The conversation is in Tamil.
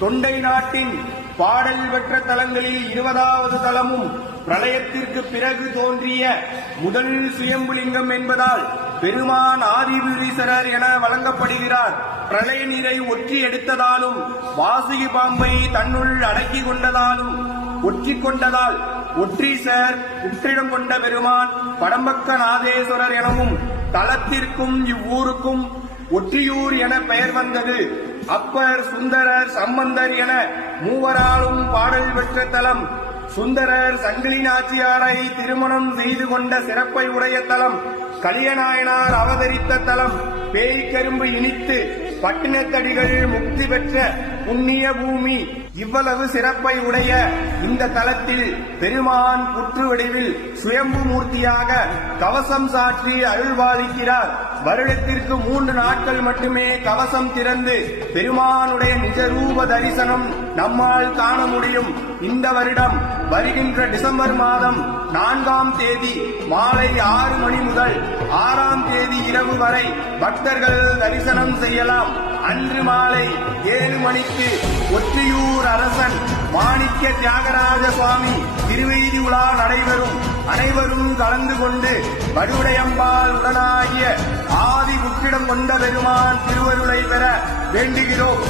தொண்டை நாட்டின் பாடல் பெற்ற தலங்களில் 20வது தலமும் பிரளயத்திற்கு பிறகு தோன்றிய முதல் சுயம்புலிங்கம் என்பதால் பெருமான் ஆதிபுரீஸ்வரர் என வழங்கப்படுகிறார். பிரளய நீரை ஒற்றி எடுத்ததாலும் வாசுகி பாம்பை தன்னுள் அடக்கி கொண்டதாலும் ஒற்றிக்கொண்டதால் ஒற்றீசர் உற்றிடம் கொண்ட பெருமான் படம்பக்க நாதேஸ்வரர் எனவும் தலத்திற்கும் இவ்வூருக்கும் ஒற்றியூர் என பெயர் வந்தது. அப்பர், சுந்தரர், சம்பந்தர் என மூவராலும் பாடல் பெற்ற தலம். சுந்தரர் சங்கிலி நாச்சியாரை திருமணம் செய்து கொண்ட சிறப்பை உடைய தலம். கலியநாயனார் அவதரித்த தலம். பேய்கரும்பு இனித்து பட்டினத்தடிகள் முக்தி பெற்ற புண்ணிய பூமி. இவ்வளவு சிறப்பை உடைய இந்த தலத்தில் பெருமான் புற்று வடிவில் சுயம்பு மூர்த்தியாக கவசம் சாற்றி அருள்வாளிக்கிறார். வருடத்திற்கு 3 நாட்கள் மட்டுமே கவசம் திறந்து பெருமானுடைய நிஜரூப தரிசனம் நம்மால் காண முடியும். இந்த வருடம் வருகின்ற டிசம்பர் மாதம் 4ஆம் தேதி மாலை 6 மணி முதல் 6ஆம் தேதி இரவு வரை பக்தர்கள் தரிசனம் செய்யலாம். அன்று மாலை 7 மணிக்கு ஒற்றியூர் அரசன் மாணிக்க தியாகராஜ சுவாமி திருவீதி உலா நடைபெறும். அனைவரும் கலந்து கொண்டு வடுவுடையம்பாள் உடனாகிய ஆதி புற்றிடம் கொண்ட பெருமான் திருவருளை பெற வேண்டுகிறோம்.